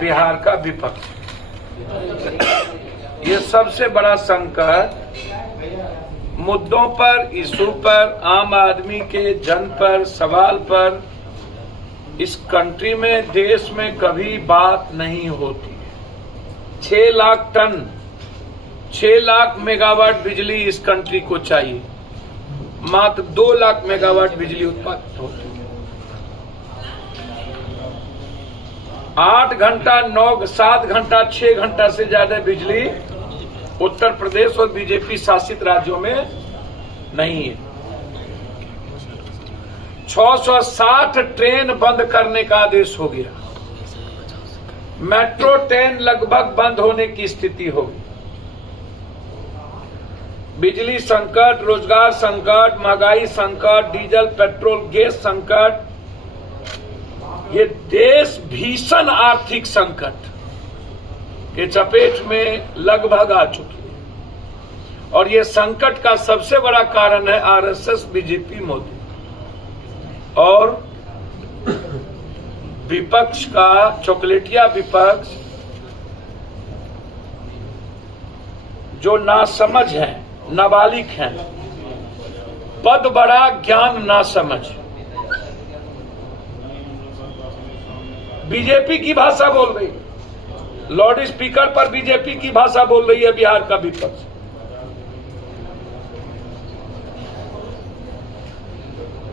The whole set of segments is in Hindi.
बिहार का विपक्ष। ये सबसे बड़ा संकट मुद्दों पर, इशू पर, आम आदमी के जन पर, सवाल पर इस कंट्री में, देश में कभी बात नहीं होती है। 6 लाख टन, 6 लाख मेगावाट बिजली इस कंट्री को चाहिए, मात्र 2 लाख मेगावाट बिजली उत्पादित होती है। 8 घंटा, 9, 7 घंटा, 6 घंटा से ज्यादा बिजली उत्तर प्रदेश और बीजेपी शासित राज्यों में नहीं है। 660 ट्रेन बंद करने का आदेश हो गया। मेट्रो ट्रेन लगभग बंद होने की स्थिति होगी। बिजली संकट, रोजगार संकट, महंगाई संकट, डीजल पेट्रोल गैस संकट, ये देश भीषण आर्थिक संकट के चपेट में लगभग आ चुकी है। और ये संकट का सबसे बड़ा कारण है आरएसएस, बीजेपी, मोदी और विपक्ष का चॉकलेटिया विपक्ष जो नासमझ है, नाबालिग हैं, पद बड़ा ज्ञान नासमझ। बीजेपी की भाषा बोल रही है, लाउड स्पीकर पर बीजेपी की भाषा बोल रही है बिहार का विपक्ष।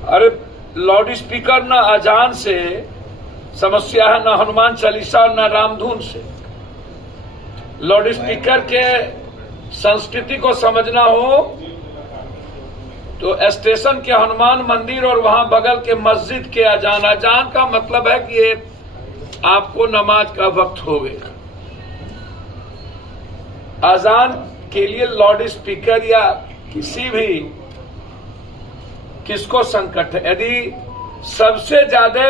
अरे लाउड स्पीकर न अजान से समस्या है, न हनुमान चालीसा और न रामधुन से। लाउड स्पीकर के संस्कृति को समझना हो तो स्टेशन के हनुमान मंदिर और वहां बगल के मस्जिद के अजान। अजान का मतलब है कि ये आपको नमाज का वक्त हो गया। अजान के लिए लाउड स्पीकर या किसी भी किसको संकट है? यदि सबसे ज्यादा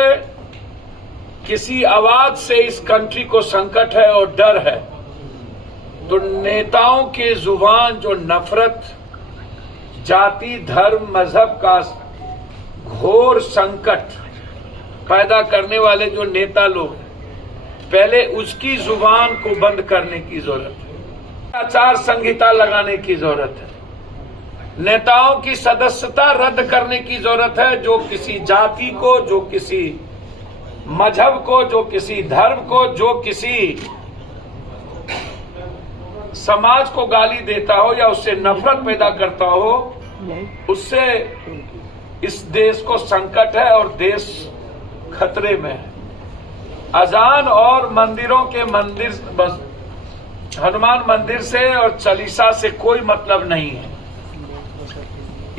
किसी आवाज से इस कंट्री को संकट है और डर है तो नेताओं के जुबान जो नफरत, जाति, धर्म, मजहब का घोर संकट पैदा करने वाले जो नेता लोग, पहले उसकी जुबान को बंद करने की जरूरत है। आचार संहिता लगाने की जरूरत है। नेताओं की सदस्यता रद्द करने की जरूरत है। जो किसी जाति को, जो किसी मजहब को, जो किसी धर्म को, जो किसी समाज को गाली देता हो या उससे नफरत पैदा करता हो, उससे इस देश को संकट है और देश खतरे में है। अजान और मंदिरों के मंदिर, बस हनुमान मंदिर से और चालीसा से कोई मतलब नहीं है,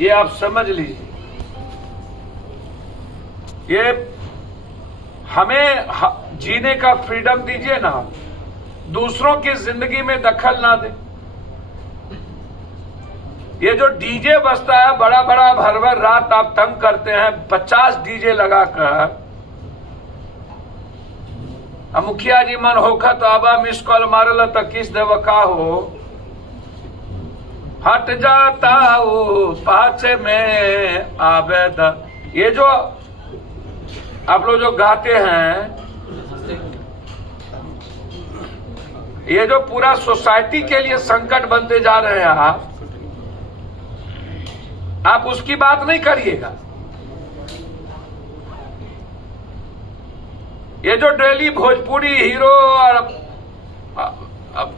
ये आप समझ लीजिए। ये हमें जीने का फ्रीडम दीजिए ना, दूसरों की जिंदगी में दखल ना दे। ये जो डीजे बजता है बड़ा बड़ा, भर भर रात आप तंग करते हैं, 50 डीजे लगाकर। अब मुखिया जी मन होखा तो आबा मिस कॉल मारल तो किस देव का हो, हट जाता वो पाछे में आवेद। ये जो आप लोग जो गाते हैं, ये जो पूरा सोसाइटी के लिए संकट बनते जा रहे हैं, आप उसकी बात नहीं करिएगा। ये जो डेली भोजपुरी हीरो और अब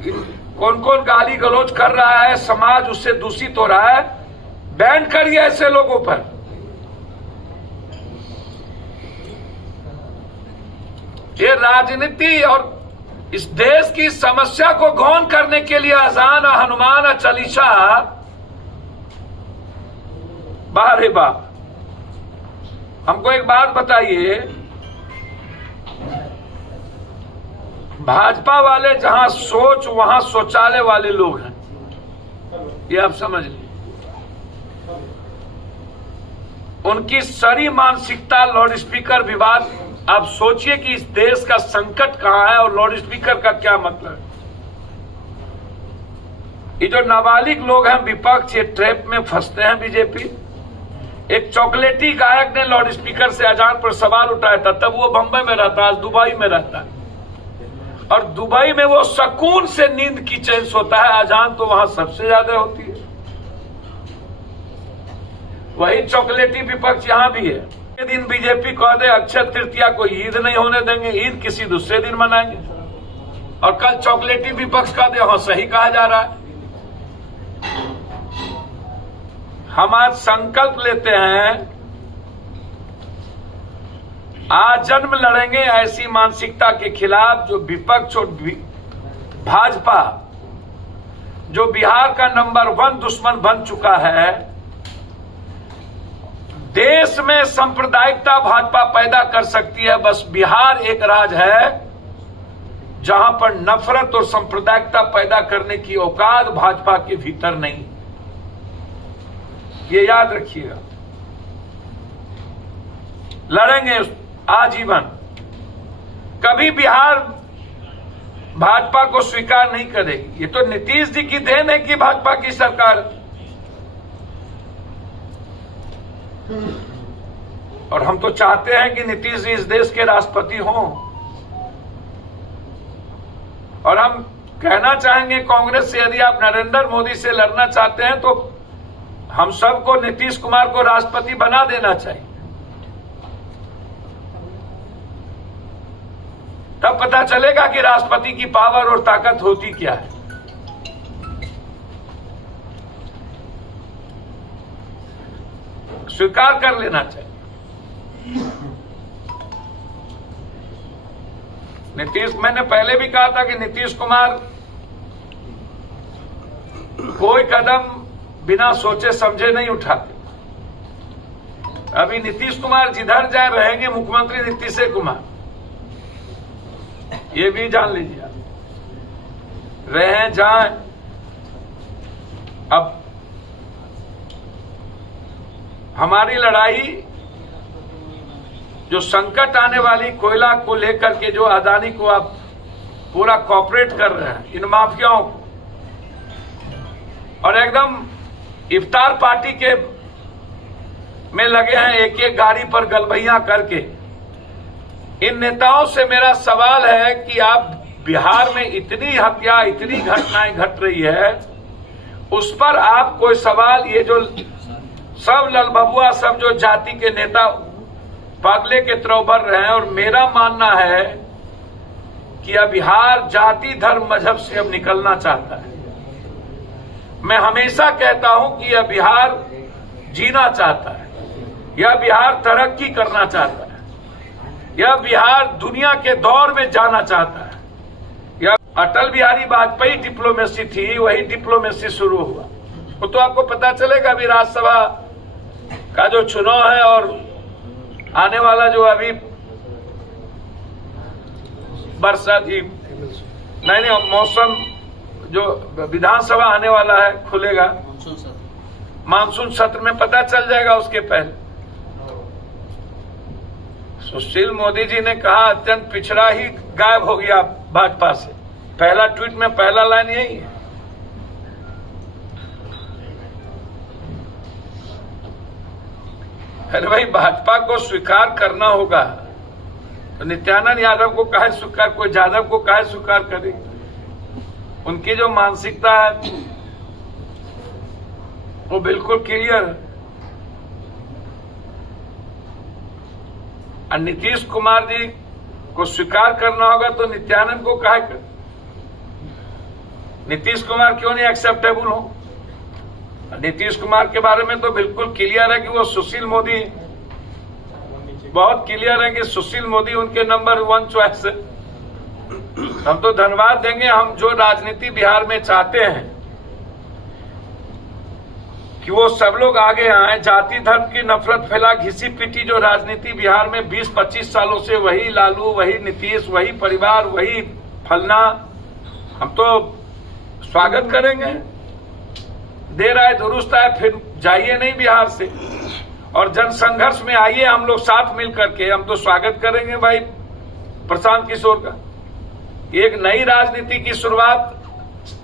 कौन कौन गाली गलौज कर रहा है, समाज उससे दूषित हो रहा है, बैन करिए ऐसे लोगों पर। ये राजनीति और इस देश की समस्या को गौन करने के लिए अजान, हनुमान, चालीसा, बाहर बाप। हमको एक बात बताइए, भाजपा वाले जहां सोच वहां शौचालय वाले लोग हैं, ये आप समझ लीजिए। उनकी सारी मानसिकता लाउड स्पीकर विवाद। आप सोचिए कि इस देश का संकट कहां है और लाउड स्पीकर का क्या मतलब है। ये जो नाबालिग लोग हैं विपक्ष, ये ट्रैप में फंसते हैं बीजेपी। एक चॉकलेटी गायक ने लाउड स्पीकर से अजान पर सवाल उठाया था, तब वो बंबई में रहता, आज दुबई में रहता है। और दुबई में वो सुकून से नींद की चैन सोता है, अजान तो वहां सबसे ज्यादा होती है। वही चॉकलेटी विपक्ष यहां भी है। एक दिन बीजेपी कह दे अक्षय तृतीया को ईद नहीं होने देंगे, ईद किसी दूसरे दिन मनाएंगे, और कल चॉकलेटी विपक्ष कह दे हाँ सही कहा जा रहा है। हम आज संकल्प लेते हैं, आज जन्म लड़ेंगे ऐसी मानसिकता के खिलाफ जो विपक्ष और भाजपा, जो बिहार का नंबर 1 दुश्मन बन चुका है। देश में सांप्रदायिकता भाजपा पैदा कर सकती है, बस बिहार एक राज्य है जहां पर नफरत और सांप्रदायिकता पैदा करने की औकात भाजपा के भीतर नहीं। ये याद रखिएगा, लड़ेंगे आजीवन। कभी बिहार भाजपा को स्वीकार नहीं करेगी। ये तो नीतीश जी की देन है कि भाजपा की सरकार, और हम तो चाहते हैं कि नीतीश जी इस देश के राष्ट्रपति हों। और हम कहना चाहेंगे कांग्रेस से, यदि आप नरेंद्र मोदी से लड़ना चाहते हैं तो हम सबको नीतीश कुमार को राष्ट्रपति बना देना चाहिए। तब पता चलेगा कि राष्ट्रपति की पावर और ताकत होती क्या है। स्वीकार कर लेना चाहिए। नीतीश, मैंने पहले भी कहा था कि नीतीश कुमार कोई कदम बिना सोचे समझे नहीं उठाते। अभी नीतीश कुमार जिधर जाए रहेंगे मुख्यमंत्री नीतीश कुमार, ये भी जान लीजिए। रहे जाए, अब हमारी लड़ाई जो संकट आने वाली कोयला को लेकर के, जो अदानी को आप पूरा कॉपरेट कर रहे हैं इन माफियाओं को, और एकदम इफ्तार पार्टी के में लगे हैं एक एक गाड़ी पर गलबैया करके। इन नेताओं से मेरा सवाल है कि आप बिहार में इतनी हत्या, इतनी घटनाएं घट रही है, उस पर आप कोई सवाल, ये जो सब ललबबुआ, सब जो जाति के नेता पागले के तरह बढ़ रहे हैं, और मेरा मानना है कि अब बिहार जाति, धर्म, मजहब से अब निकलना चाहता है। मैं हमेशा कहता हूं कि यह बिहार जीना चाहता है, यह बिहार तरक्की करना चाहता है, यह बिहार दुनिया के दौर में जाना चाहता है। यह अटल बिहारी वाजपेयी डिप्लोमेसी थी, वही डिप्लोमेसी शुरू हुआ। वो तो आपको पता चलेगा अभी राज्यसभा का जो चुनाव है और आने वाला जो अभी बरसात ही नहीं मौसम, जो विधानसभा आने वाला है, खुलेगा मानसून सत्र में, पता चल जाएगा उसके पहले। सुशील मोदी जी ने कहा अत्यंत पिछड़ा ही गायब हो गया भाजपा से। पहला ट्वीट में पहला लाइन यही है। अरे भाई, भाजपा को स्वीकार करना होगा तो नित्यानंद यादव को काहे स्वीकार, कोई यादव को काहे स्वीकार करे? उनकी जो मानसिकता है वो बिल्कुल क्लियर है। और नीतीश कुमार जी को स्वीकार करना होगा तो नित्यानंद को काहे कर? नीतीश कुमार क्यों नहीं एक्सेप्टेबल हो? नीतीश कुमार के बारे में तो बिल्कुल क्लियर है कि वो सुशील मोदी, बहुत क्लियर है कि सुशील मोदी उनके नंबर 1 चॉइस है। हम तो धन्यवाद देंगे, हम जो राजनीति बिहार में चाहते हैं कि वो सब लोग आगे आए। जाति धर्म की नफरत फैला, घिसी पिटी जो राजनीति बिहार में 20-25 सालों से, वही लालू, वही नीतीश, वही परिवार, वही फलना, हम तो स्वागत करेंगे। देर आए दुरुस्त आए, फिर जाइए नहीं बिहार से, और जन संघर्ष में आइए हम लोग साथ मिल करके। हम तो स्वागत करेंगे भाई प्रशांत किशोर का। एक नई राजनीति की शुरुआत,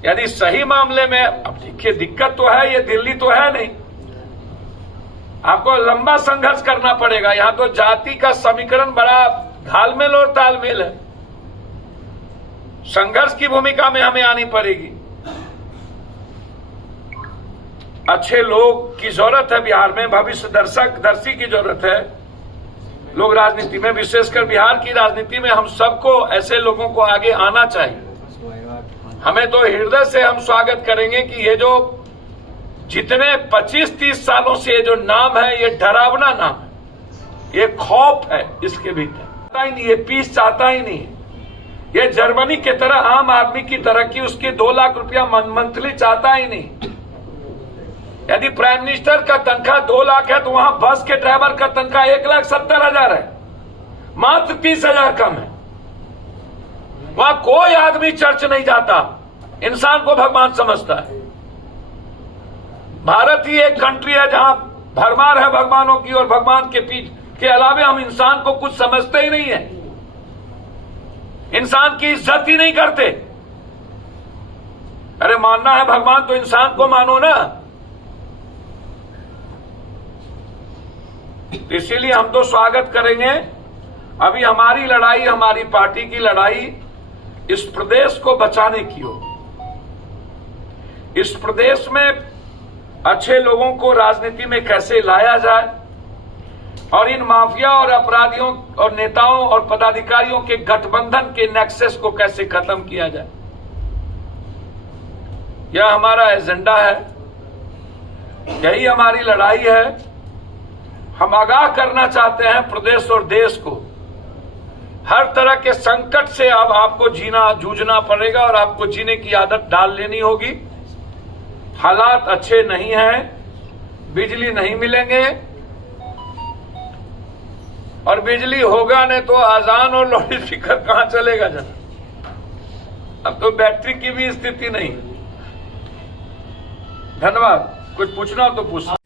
यदि सही मामले में, अब देखिए दिक्कत तो है, ये दिल्ली तो है नहीं, आपको लंबा संघर्ष करना पड़ेगा। यहां तो जाति का समीकरण बड़ा घालमेल और तालमेल है। संघर्ष की भूमिका में हमें आनी पड़ेगी। अच्छे लोग की जरूरत है बिहार में, भविष्य दर्शी की जरूरत है। लोग राजनीति में, विशेषकर बिहार की राजनीति में हम सबको ऐसे लोगों को आगे आना चाहिए। हमें तो हृदय से हम स्वागत करेंगे कि ये जो जितने 25-30 सालों से ये जो नाम है, ये डरावना नाम है, ये खौफ है इसके भीतर, चाहता ही नहीं, ये पीस चाहता ही नहीं। ये जर्मनी की तरह आम आदमी की तरक्की, उसकी 2 लाख रुपया मंथली चाहता ही नहीं। यदि प्राइम मिनिस्टर का तनख्वाह 2 लाख है तो वहां बस के ड्राइवर का तनख्वाह 1,70,000 है, मात्र 30,000 कम है। वहां कोई आदमी चर्च नहीं जाता, इंसान को भगवान समझता है। भारत ही एक कंट्री है जहां भरमार है भगवानों की, और भगवान के पीठ के अलावे हम इंसान को कुछ समझते ही नहीं है, इंसान की इज्जत ही नहीं करते। अरे मानना है भगवान तो इंसान को मानो ना। इसीलिए हम तो स्वागत करेंगे। अभी हमारी लड़ाई, हमारी पार्टी की लड़ाई इस प्रदेश को बचाने की हो। इस प्रदेश में अच्छे लोगों को राजनीति में कैसे लाया जाए और इन माफिया और अपराधियों और नेताओं और पदाधिकारियों के गठबंधन के नेक्सस को कैसे खत्म किया जाए, यह हमारा एजेंडा है, यही हमारी लड़ाई है। हम आगाह करना चाहते हैं प्रदेश और देश को, हर तरह के संकट से अब आपको जूझना पड़ेगा और आपको जीने की आदत डाल लेनी होगी। हालात अच्छे नहीं हैं, बिजली नहीं मिलेंगे, और बिजली होगा नहीं तो आजान और लाउड स्पीकर कहां चलेगा जरा। अब तो बैटरी की भी स्थिति नहीं। धन्यवाद। कुछ पूछना हो तो पूछ।